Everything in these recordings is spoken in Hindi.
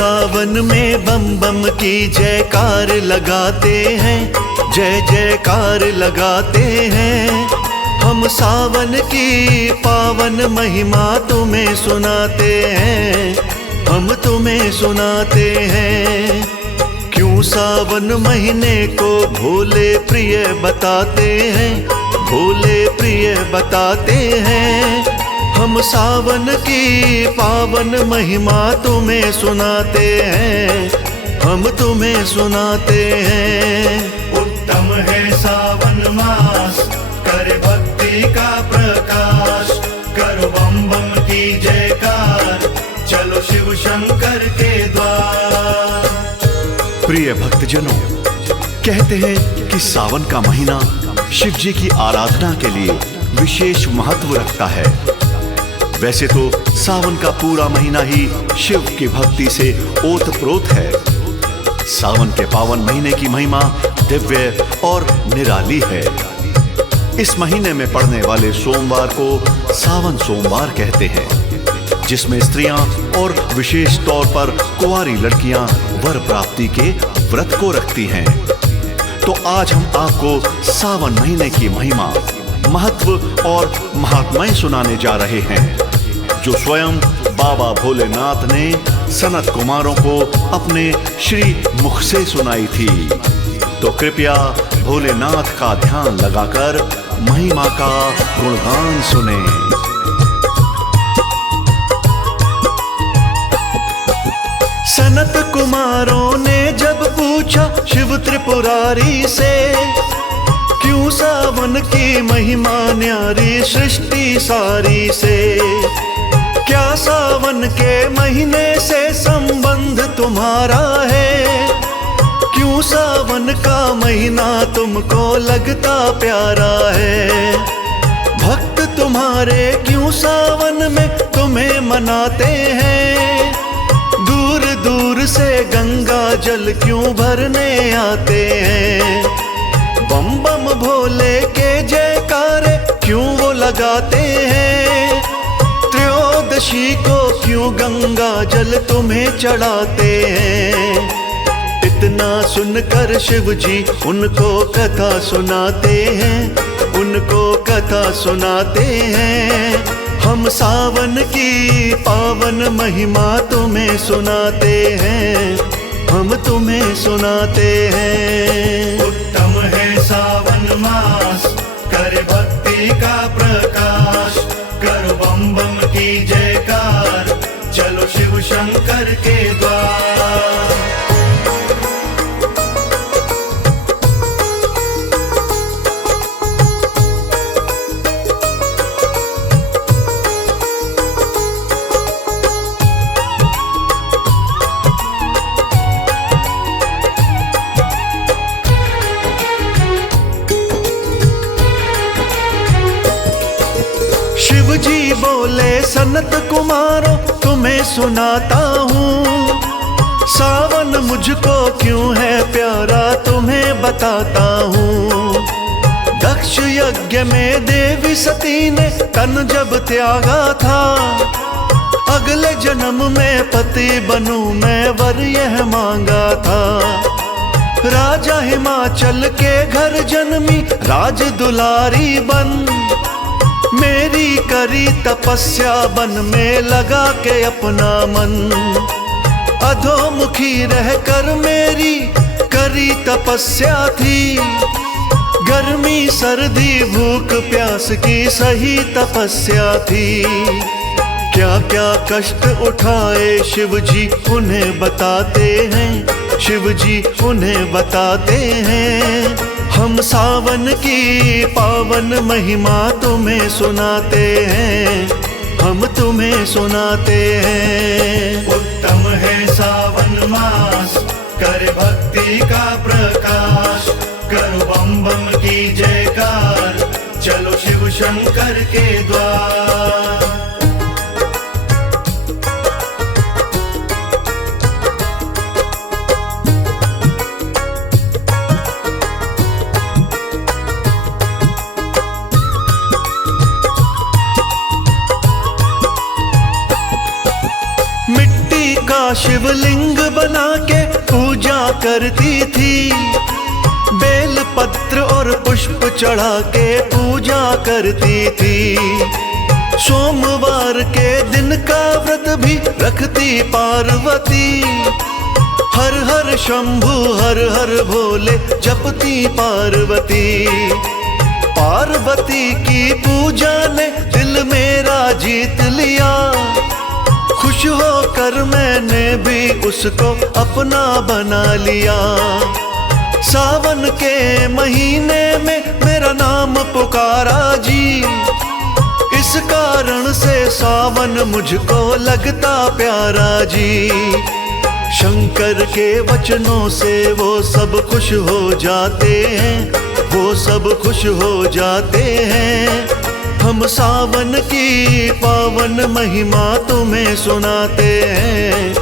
सावन में बम बम की जयकार लगाते हैं, जय जयकार लगाते हैं। हम सावन की पावन महिमा तुम्हें सुनाते हैं, हम तुम्हें सुनाते हैं। क्यों सावन महीने को भोले प्रिय बताते हैं, भोले प्रिय बताते हैं। हम सावन की पावन महिमा तुम्हें सुनाते हैं, हम तुम्हें सुनाते हैं। उत्तम है सावन मास, करे भक्ति का प्रकाश। करो बम बम की जयकार, चलो शिव शंकर के द्वार। प्रिय भक्तजनों, कहते हैं कि सावन का महीना शिव जी की आराधना के लिए विशेष महत्व रखता है। वैसे तो सावन का पूरा महीना ही शिव की भक्ति से ओतप्रोत है। सावन के पावन महीने की महिमा दिव्य और निराली है। इस महीने में पड़ने वाले सोमवार को सावन सोमवार कहते हैं, जिसमें स्त्रियां और विशेष तौर पर कुंवारी लड़कियां वर प्राप्ति के व्रत को रखती हैं। तो आज हम आपको सावन महीने की महिमा, महत्व और महात्माएं सुनाने जा रहे हैं, जो स्वयं बाबा भोलेनाथ ने सनत कुमारों को अपने श्री मुख से सुनाई थी। तो कृपया भोलेनाथ का ध्यान लगाकर महिमा का गुणगान सुने। सनत कुमारों ने जब पूछा शिव त्रिपुरारी से, क्यों सावन की महिमा न्यारी सृष्टि सारी से। क्या सावन के महीने से संबंध तुम्हारा है, क्यों सावन का महीना तुमको लगता प्यारा है। भक्त तुम्हारे क्यों सावन में तुम्हें मनाते हैं, दूर दूर से गंगा जल क्यों भरने आते हैं। बम बम भोले के जयकारे क्यों वो लगाते हैं, त्रयोदशी को क्यों गंगा जल तुम्हें चढ़ाते हैं। इतना सुनकर शिव जी उनको कथा सुनाते हैं, उनको कथा सुनाते हैं। हम सावन की पावन महिमा तुम्हें सुनाते हैं, हम तुम्हें सुनाते हैं। उत्तम है सावन मास, करे भक्ति का प्रकाश। करो बम बम की जयकार, चलो शिव शंकर के द्वार। शिव जी बोले सनत कुमारों तुम्हें सुनाता हूँ, सावन मुझको क्यों है प्यारा तुम्हें बताता हूँ। दक्ष यज्ञ में देवी सती ने तन जब त्यागा था, अगले जन्म में पति बनूं मैं वर यह मांगा था। राजा हिमाचल के घर जन्मी राज दुलारी बन, मेरी करी तपस्या बन में लगा के अपना मन। अधोमुखी रहकर मेरी करी तपस्या थी, गर्मी सर्दी भूख प्यास की सही तपस्या थी। क्या क्या कष्ट उठाए शिव जी उन्हें बताते हैं, शिव जी उन्हें बताते हैं। हम सावन की पावन महिमा तुम्हें सुनाते हैं, हम तुम्हें सुनाते हैं। उत्तम है सावन मास, करे भक्ति का प्रकाश। करो बम बम की जयकार, चलो शिव शंकर के द्वार। शिवलिंग करती थी, बेल पत्र और पुष्प चढ़ा के पूजा करती थी। सोमवार के दिन का व्रत भी रखती पार्वती, हर हर शंभु हर हर भोले जपती पार्वती। पार्वती की पूजा ने दिल मेरा जीत लिया, खुश होकर मैंने भी उसको अपना बना लिया। सावन के महीने में मेरा नाम पुकारा जी, इस कारण से सावन मुझको लगता प्यारा जी। शंकर के वचनों से वो सब खुश हो जाते हैं, वो सब खुश हो जाते हैं। हम सावन की पावन महिमा तुम्हें सुनाते हैं,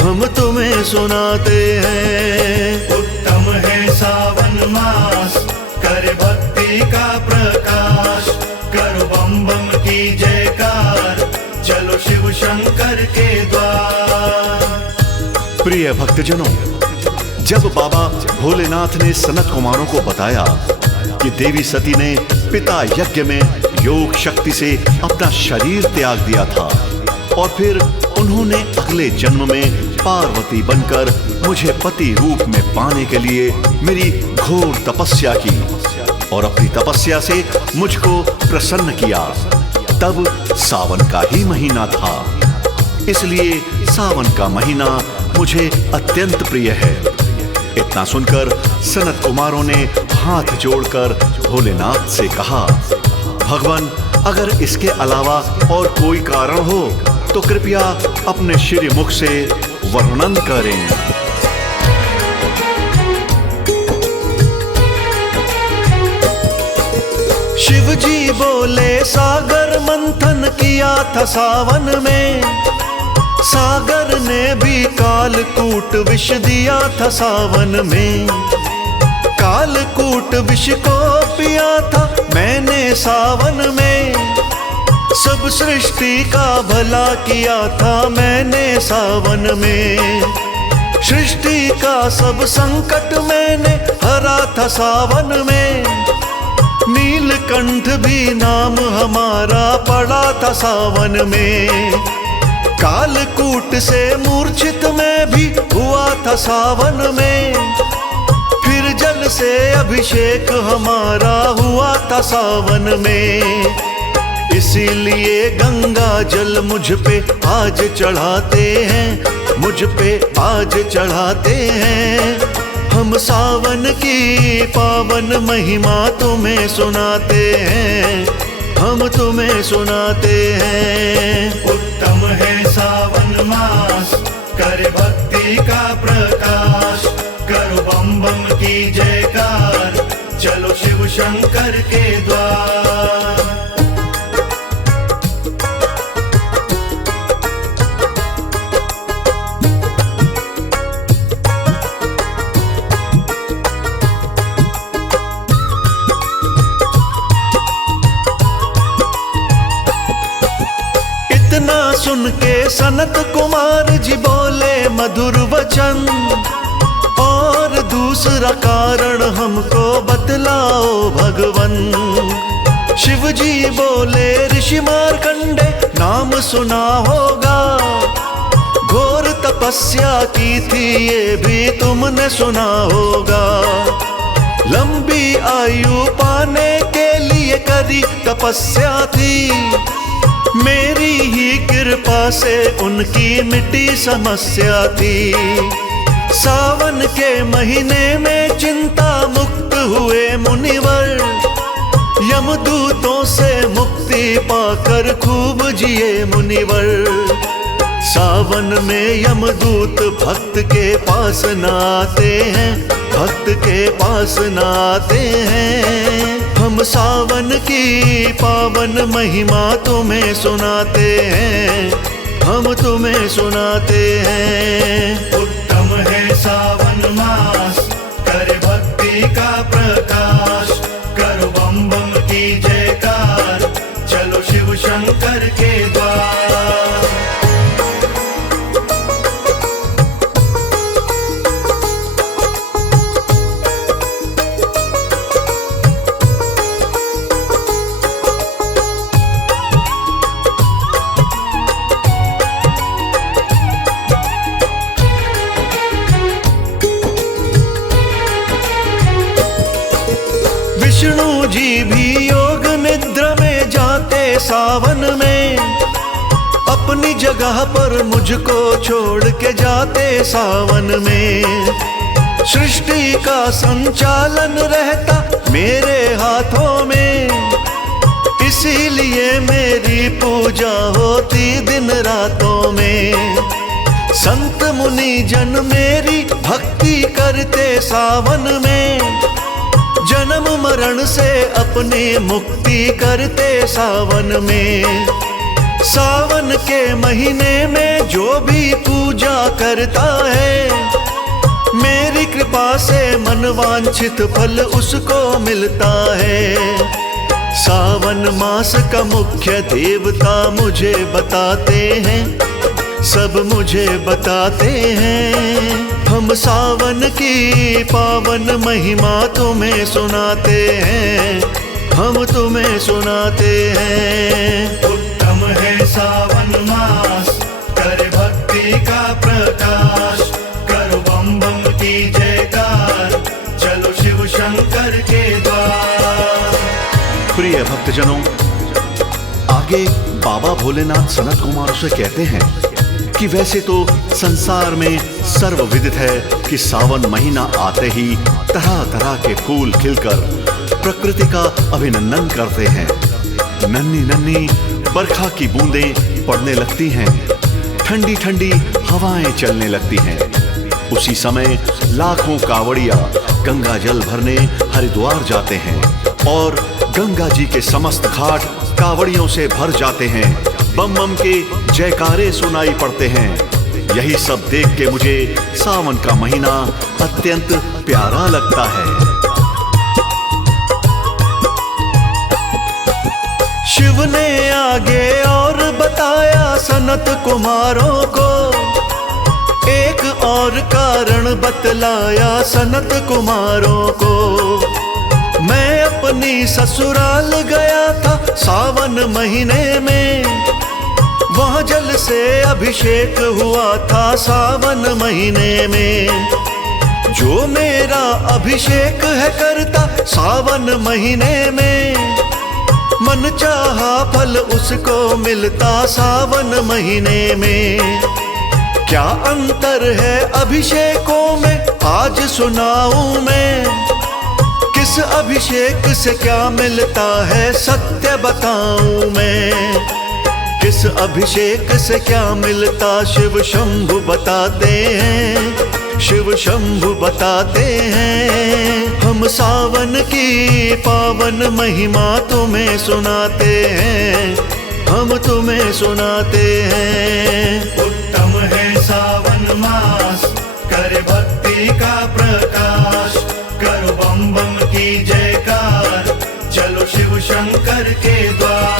हम तुम्हें सुनाते हैं। उत्तम है सावन मास, कर भक्ति का प्रकाश, करो बम बम की जयकार, चलो शिव शंकर के द्वार। प्रिय भक्तजनों, जब बाबा भोलेनाथ ने सनत कुमारों को बताया कि देवी सती ने पिता यज्ञ में योग शक्ति से अपना शरीर त्याग दिया था और फिर उन्होंने अगले जन्म में पार्वती बनकर मुझे पति रूप में पाने के लिए मेरी घोर तपस्या की और अपनी तपस्या से मुझको प्रसन्न किया, तब सावन का ही महीना था। इसलिए सावन का महीना मुझे अत्यंत प्रिय है। इतना सुनकर सनत कुमारों ने हाथ जोड़कर भोलेनाथ से कहा, भगवान, अगर इसके अलावा और कोई कारण हो तो कृपया अपने श्री मुख से वर्णन करें। शिव जी बोले, सागर मंथन किया था सावन में, सागर ने भी कालकूट विष दिया था सावन में। कालकूट विष को पिया था मैंने सावन में, सब सृष्टि का भला किया था मैंने सावन में। सृष्टि का सब संकट मैंने हरा था सावन में, नीलकंठ भी नाम हमारा पड़ा था सावन में। कालकूट से मूर्छित मैं भी हुआ था सावन में, फिर जल से अभिषेक हमारा हुआ था सावन में। इसीलिए गंगा जल मुझ पे आज चढ़ाते हैं, मुझ पे आज चढ़ाते हैं। हम सावन की पावन महिमा तुम्हें सुनाते हैं, हम तुम्हें सुनाते हैं। उत्तम है सावन मास, कर भक्ति का प्रकाश, करो बम बम की जयकार, चलो शिव शंकर के द्वार। इतना सुन के सनत कुमार जी बोले मधुर वचन, और दूसरा कारण हमको बतलाओ भगवन। शिव जी बोले, ऋषि मार्कंडे नाम सुना होगा, घोर तपस्या की थी ये भी तुमने सुना होगा। लंबी आयु पाने के लिए करी तपस्या थी, मेरी ही कृपा से उनकी मिटी समस्या थी। सावन के महीने में चिंता मुक्त हुए मुनिवर, यमदूतों से मुक्ति पाकर खूब जिए मुनिवर। सावन में यमदूत भक्त के पास न आते हैं, भक्त के पास न आते हैं। हम सावन की पावन महिमा तुम्हें सुनाते हैं, हम तुम्हें सुनाते हैं। उत्तम है सावन मास, कर भक्ति का प्रकाश, करो बम बम की जयकार, चलो शिव शंकर के द्वार। जी भी योग निद्रा में जाते सावन में, अपनी जगह पर मुझको छोड़ के जाते सावन में। सृष्टि का संचालन रहता मेरे हाथों में, इसीलिए मेरी पूजा होती दिन रातों में। संत मुनि जन मेरी भक्ति करते सावन में, जन्म मरण से अपनी मुक्ति करते सावन में। सावन के महीने में जो भी पूजा करता है, मेरी कृपा से मनवांछित फल उसको मिलता है। सावन मास का मुख्य देवता मुझे बताते हैं, सब मुझे बताते हैं। हम सावन की पावन महिमा तुम्हें सुनाते हैं, हम तुम्हें सुनाते हैं। उत्तम है सावन मास, कर भक्ति का प्रकाश, करो बम बम की जयकार, चलो शिव शंकर के द्वार। प्रिय भक्तजनों, आगे बाबा भोलेनाथ सनत कुमार से कहते हैं कि वैसे तो संसार में सर्वविदित है कि सावन महीना आते ही तरह तरह के फूल खिलकर प्रकृति का अभिनंदन करते हैं। नन्ही नन्ही बरखा की बूंदें पड़ने लगती हैं, ठंडी ठंडी हवाएं चलने लगती हैं। उसी समय लाखों कावड़िया गंगा जल भरने हरिद्वार जाते हैं और गंगा जी के समस्त घाट कावड़ियों से भर जाते हैं। बम बम के जयकारे सुनाई पड़ते हैं। यही सब देख के मुझे सावन का महीना अत्यंत प्यारा लगता है। शिव ने आगे और बताया सनत कुमारों को, एक और कारण बतलाया सनत कुमारों को। मैं अपनी ससुराल गया था सावन महीने में, वहाँ जल से अभिषेक हुआ था सावन महीने में। जो मेरा अभिषेक है करता सावन महीने में, मन चाहा फल उसको मिलता सावन महीने में। क्या अंतर है अभिषेकों में आज सुनाऊं मैं, किस अभिषेक से क्या मिलता है सत्य बताऊं मैं। किस अभिषेक से क्या मिलता शिव शंभु बताते हैं, शिव शंभु बताते हैं। हम सावन की पावन महिमा तुम्हें सुनाते हैं, हम तुम्हें सुनाते हैं। उत्तम है सावन मास, कर भक्ति का प्रकाश, करो बम बम की जयकार, चलो शिव शंकर के द्वार।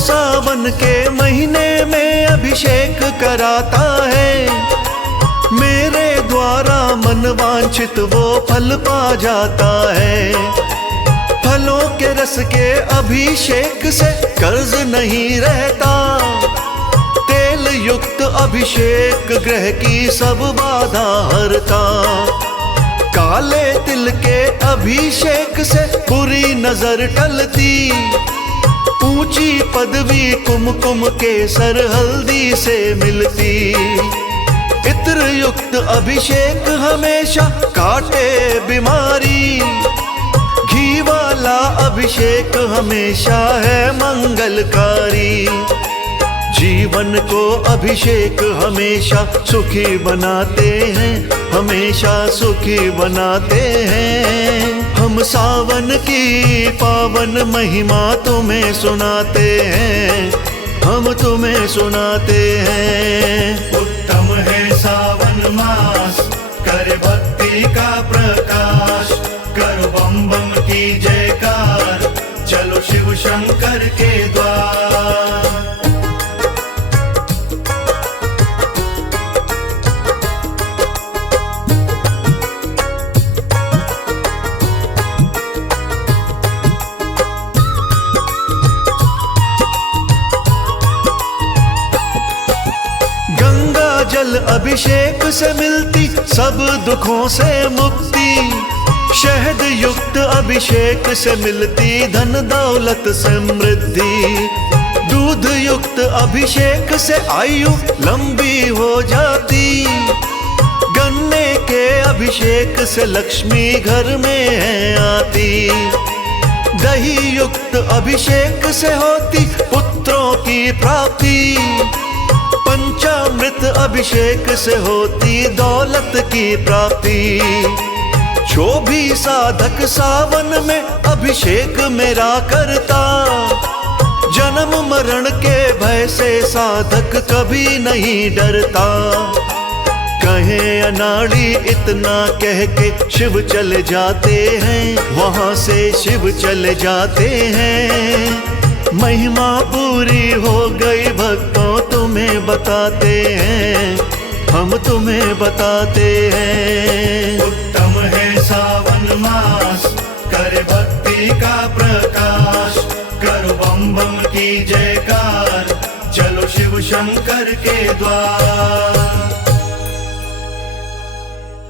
सावन के महीने में अभिषेक कराता है, मेरे द्वारा मनवांछित वो फल पा जाता है। फलों के रस के अभिषेक से कर्ज नहीं रहता, तेल युक्त अभिषेक ग्रह की सब बाधा हरता। काले तिल के अभिषेक से बुरी नजर टलती, ऊंची पदवी कुमकुम केसर हल्दी से मिलती। इत्र युक्त अभिषेक हमेशा काटे बीमारी, घी वाला अभिषेक हमेशा है मंगलकारी। जीवन को अभिषेक हमेशा सुखी बनाते हैं, हमेशा सुखी बनाते हैं। हम सावन की पावन महिमा तुम्हें सुनाते हैं, हम तुम्हें सुनाते हैं। उत्तम है सावन मास, कर भक्ति का प्रकाश, करो बम बम की जयकार, चलो शिव शंकर के द्वार। अभिषेक से मिलती सब दुखों से मुक्ति, शहद युक्त अभिषेक से मिलती धन दौलत समृद्धि, दूध युक्त अभिषेक से आयु लंबी हो जाती, गन्ने के अभिषेक से लक्ष्मी घर में है आती, दही युक्त अभिषेक से होती पुत्रों की प्राप्ति, पंचामृत अभिषेक से होती दौलत की प्राप्ति। जो भी साधक सावन में अभिषेक मेरा करता, जन्म मरण के भय से साधक कभी नहीं डरता। कहे अनाड़ी इतना कह के शिव चले जाते हैं, वहां से शिव चले जाते हैं। महिमा पूरी हो गई भक्तों तुम्हें बताते हैं, हम तुम्हें बताते हैं। उत्तम है सावन मास, करे भक्ति का प्रकाश, करो बम बम की जयकार, चलो शिव शंकर के द्वार।